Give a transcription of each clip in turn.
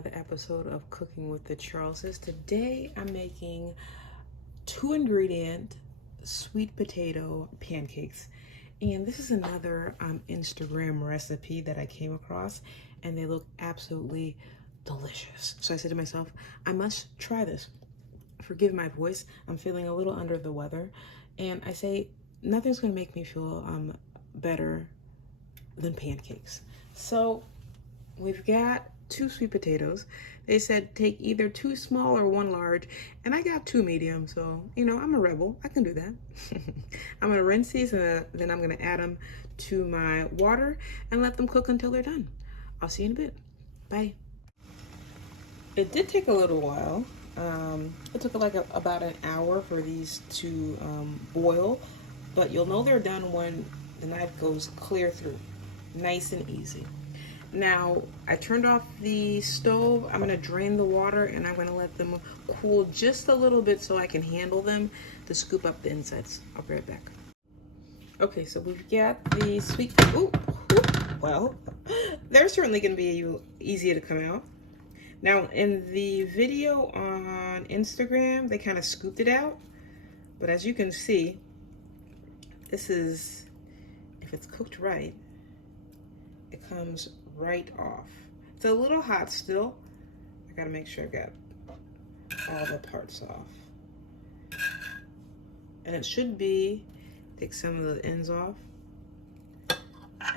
another episode of Cooking with the Charleses. Today I'm making 2-ingredient sweet potato pancakes. And this is another Instagram recipe that I came across, and they look absolutely delicious. So I said to myself, I must try this. Forgive my voice, I'm feeling a little under the weather. And I say, nothing's gonna make me feel better than pancakes. So we've got 2 sweet potatoes. They said take either 2 small or 1 large, and I got 2 medium, so you know, I'm a rebel, I can do that. I'm gonna rinse these and then I'm gonna add them to my water and let them cook until they're done. I'll see you in a bit. Bye. It did take a little while. It took like about an hour for these to boil, but you'll know they're done when the knife goes clear through. Nice and easy. Now, I turned off the stove. I'm gonna drain the water and I'm gonna let them cool just a little bit so I can handle them to scoop up the insides. I'll be right back. Okay, so we've got the sweet, well, they're certainly gonna be easier to come out. Now, in the video on Instagram, they kind of scooped it out, but as you can see, this is, if it's cooked right, it comes right off. It's a little hot still. I gotta make sure I got all the parts off. And it should be, take some of the ends off.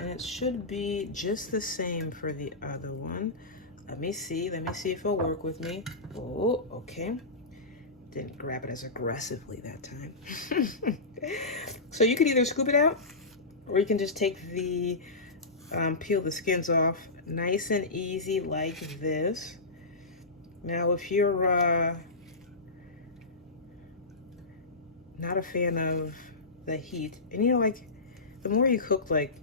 And it should be just the same for the other one. Let me see if it'll work with me. Oh, okay. Didn't grab it as aggressively that time. So you could either scoop it out, or you can just take the peel the skins off, nice and easy like this. Now, if you're not a fan of the heat, and you know, like the more you cook, like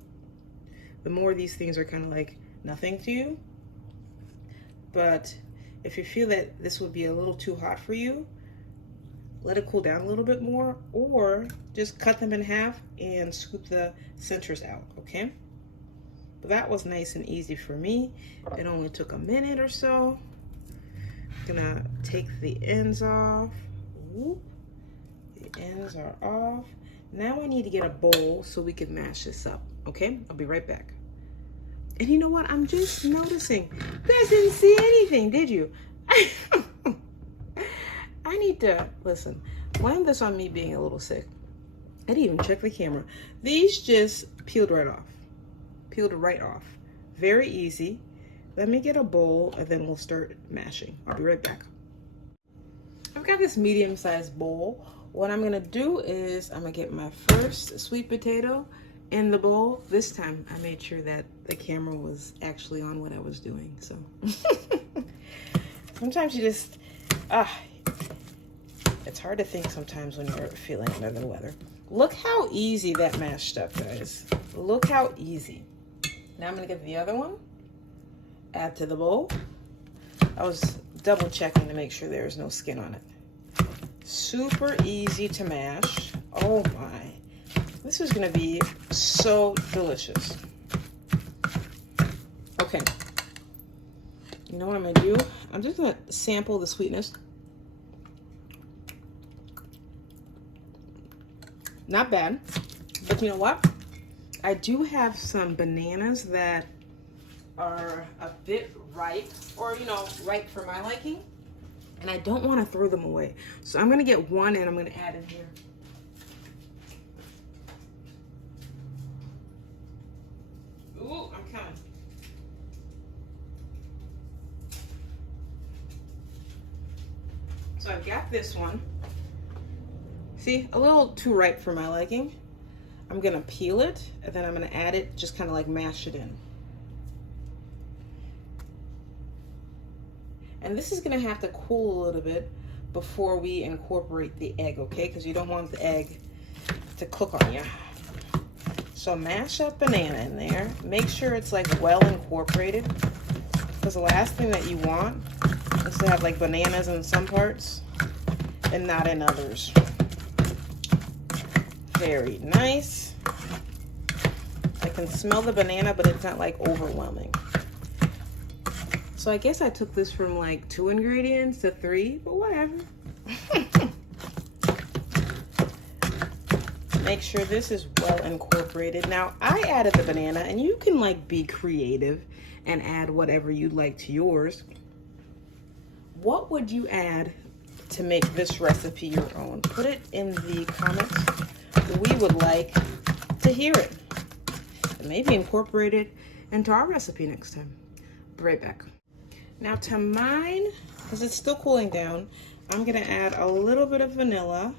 the more these things are kind of like nothing to you. But if you feel that this would be a little too hot for you, let it cool down a little bit more, or just cut them in half and scoop the centers out, okay? But that was nice and easy for me. It only took a minute or so. I'm gonna take the ends off. Ooh, the ends are off. Now I need to get a bowl so we can mash this up, okay? I'll be right back. And you know what? I'm just noticing. You guys didn't see anything, did you? I need to, listen, blame this on me being a little sick. I didn't even check the camera. These just peeled right off. Peeled right off. Very easy. Let me get a bowl and then we'll start mashing. I'll be right back. I've got this medium-sized bowl. What I'm gonna do is I'm gonna get my first sweet potato in the bowl. This time I made sure that the camera was actually on what I was doing, so. Sometimes you just, it's hard to think sometimes when you're feeling under the weather. Look how easy that mashed up, guys. Look how easy. Now I'm gonna get the other one, add to the bowl. I was double checking to make sure there's no skin on it. Super easy to mash. Oh my. This is gonna be so delicious. Okay. You know what I'm gonna do? I'm just gonna sample the sweetness. Not bad, but you know what? I do have some bananas that are a bit ripe, or you know, ripe for my liking, and I don't want to throw them away. So I'm gonna get one and I'm gonna add in here. Ooh, I'm coming. So I've got this one. See, a little too ripe for my liking. I'm gonna peel it and then I'm gonna add it, just kind of like mash it in. And this is gonna have to cool a little bit before we incorporate the egg, okay? Because you don't want the egg to cook on you. So mash up banana in there. Make sure it's like well incorporated, because the last thing that you want is to have like bananas in some parts and not in others. Very nice. I can smell the banana, but it's not like overwhelming. So I guess I took this from like 2 ingredients to 3, but whatever. Make sure this is well incorporated. Now, I added the banana, and you can like be creative and add whatever you'd like to yours. What would you add to make this recipe your own? Put it in the comments. We would like to hear it. And maybe incorporate it into our recipe next time. Be right back. Now to mine, because it's still cooling down, I'm gonna add a little bit of vanilla.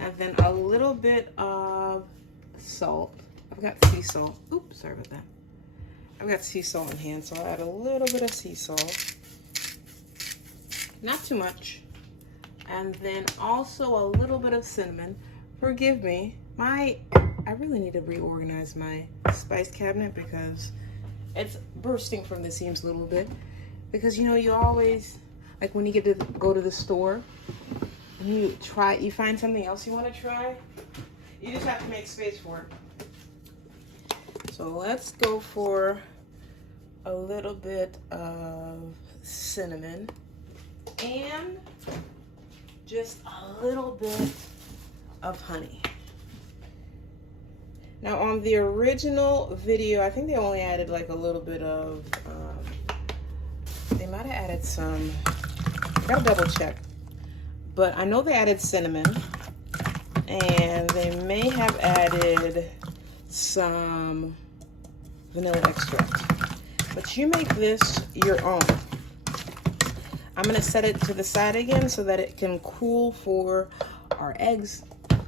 And then a little bit of salt. I've got sea salt. Oops, sorry about that. I've got sea salt in hand, so I'll add a little bit of sea salt. Not too much. And then also a little bit of cinnamon. Forgive me, I really need to reorganize my spice cabinet because it's bursting from the seams a little bit. Because you know, you always, like when you get to go to the store, and you find something else you want to try, you just have to make space for it. So let's go for a little bit of cinnamon and just a little bit of honey. Now on the original video, I think they only added like a little bit of, they might have added some, I gotta double check. But I know they added cinnamon, and they may have added some vanilla extract. But you make this your own. I'm gonna set it to the side again so that it can cool for our eggs.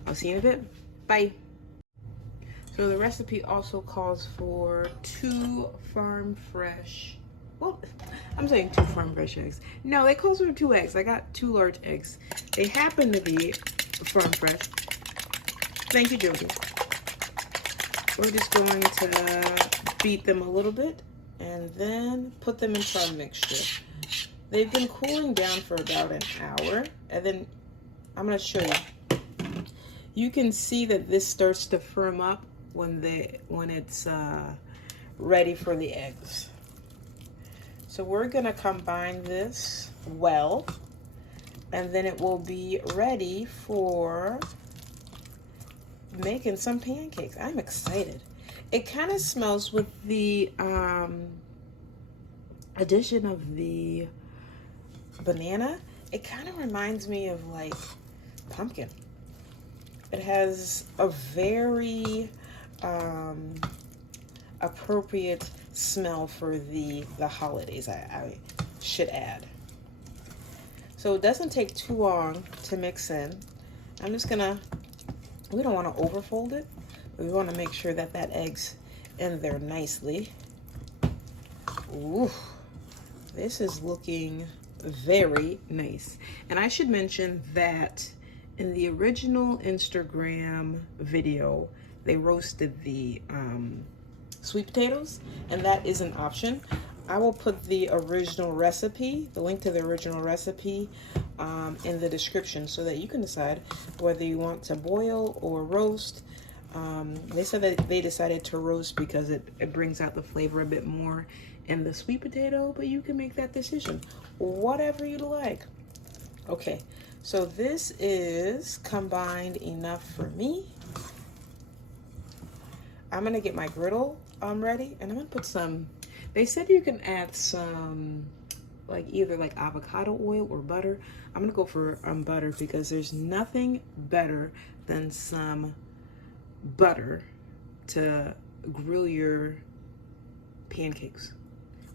I'll see you in a bit. Bye. So the recipe also calls for 2 farm fresh. Well, I'm saying 2 farm fresh eggs. No, it calls for 2 eggs. I got 2 large eggs. They happen to be farm fresh. Thank you, Jody. We're just going to beat them a little bit and then put them into our mixture. They've been cooling down for about an hour, and then I'm going to show you. You can see that this starts to firm up when it's ready for the eggs. So we're gonna combine this well, and then it will be ready for making some pancakes. I'm excited. It kind of smells, with the addition of the banana, it kind of reminds me of like pumpkin. It has a very appropriate smell for the holidays, I should add. So it doesn't take too long to mix in. I'm just gonna, we don't want to overfold it, but we want to make sure that that egg's in there nicely. Ooh, this is looking very nice. And I should mention that in the original Instagram video, they roasted the sweet potatoes, and that is an option. I will put the original recipe, the link to the original recipe, in the description so that you can decide whether you want to boil or roast. They said that they decided to roast because it brings out the flavor a bit more in the sweet potato, but you can make that decision, whatever you like. Okay, so this is combined enough for me. I'm gonna get my griddle ready, and I'm gonna put some, they said you can add some like either like avocado oil or butter. I'm gonna go for butter because there's nothing better than some butter to grill your pancakes.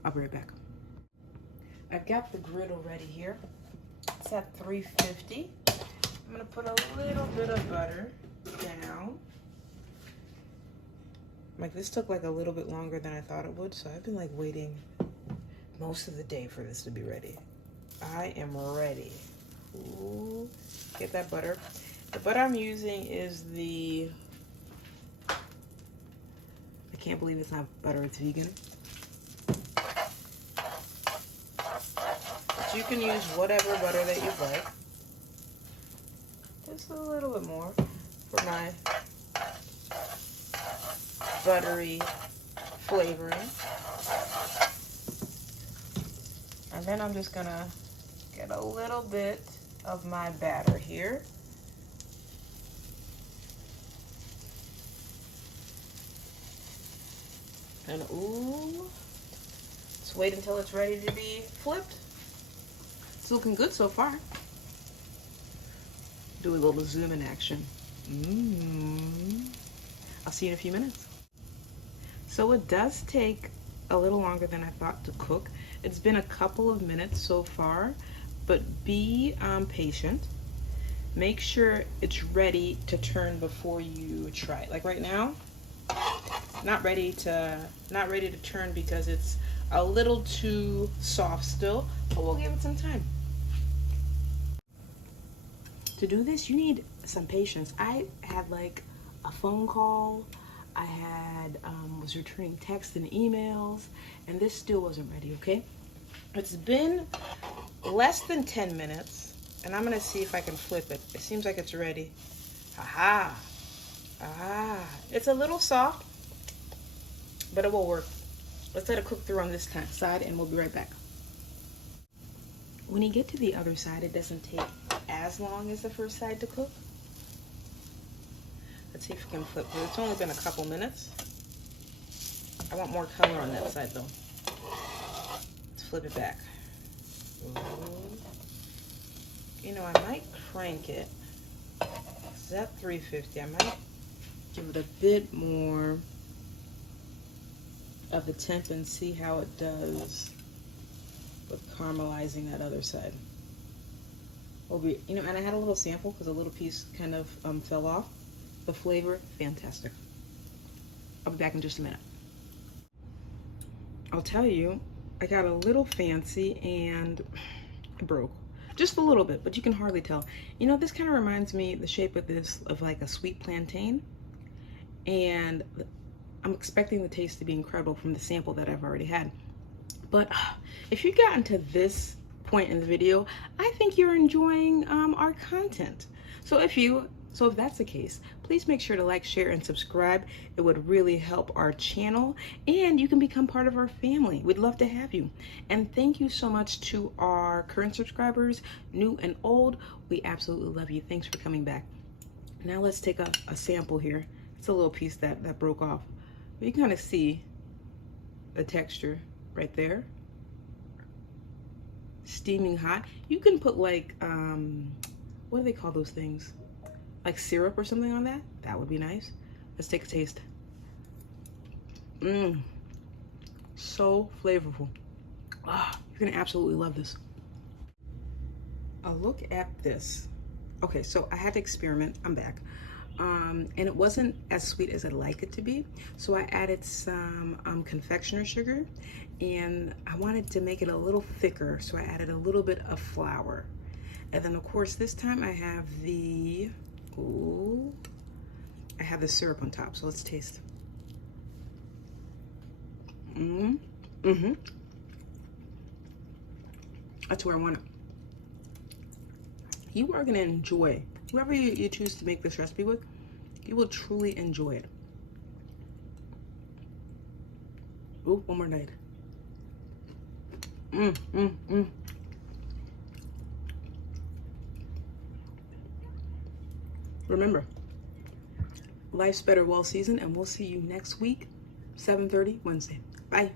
I'll be right back. I've got the griddle ready here. It's at 350. I'm gonna put a little bit of butter down. Like, this took like a little bit longer than I thought it would, so I've been like waiting most of the day for this to be ready. I am ready. Ooh, get that butter. The butter I'm using is the, I can't believe it's not butter, it's vegan. But you can use whatever butter that you like. Just a little bit more for my buttery flavoring. And then I'm just gonna get a little bit of my batter here. And ooh, let's wait until it's ready to be flipped. It's looking good so far. Do a little zoom in action. I'll see you in a few minutes. So it does take a little longer than I thought to cook. It's been a couple of minutes so far, but be patient. Make sure it's ready to turn before you try it. Like right now, not ready to turn because it's a little too soft still, but we'll give it some time. To do this, you need some patience. I had like a phone call, I had was returning texts and emails, and this still wasn't ready, okay? It's been less than 10 minutes, and I'm gonna see if I can flip it. It seems like it's ready. Aha! It's a little soft, but it will work. Let's let it cook through on this side, and we'll be right back. When you get to the other side, it doesn't take as long as the first side to cook. Let's see if we can flip it. It's only been a couple minutes. I want more color on that side though. Let's flip it back. Ooh. You know, I might crank it. It's at 350. I might give it a bit more of the temp and see how it does with caramelizing that other side. You know, and I had a little sample because a little piece kind of fell off. The flavor, fantastic. I'll be back in just a minute. I'll tell you, I got a little fancy and it broke. Just a little bit, but you can hardly tell. You know, this kind of reminds me, the shape of this, of like a sweet plantain. And I'm expecting the taste to be incredible from the sample that I've already had. But if you've gotten to this point in the video, I think you're enjoying our content. So if that's the case, please make sure to like, share, and subscribe. It would really help our channel, and you can become part of our family. We'd love to have you. And thank you so much to our current subscribers, new and old. We absolutely love you. Thanks for coming back. Now let's take a sample here. It's a little piece that broke off. But you can kind of see the texture right there. Steaming hot. You can put like, what do they call those things? Like syrup or something on that? That would be nice. Let's take a taste. So flavorful. You're gonna absolutely love this. A look at this. Okay, so I had to experiment. I'm back. And it wasn't as sweet as I'd like it to be. So I added some confectioner sugar, and I wanted to make it a little thicker, so I added a little bit of flour. And then of course this time I have the syrup on top, so let's taste. That's where I want it. You are gonna enjoy, whoever you choose to make this recipe with, you will truly enjoy it. Ooh, one more night. Remember, life's better well seasoned, and we'll see you next week, 7:30 Wednesday. Bye.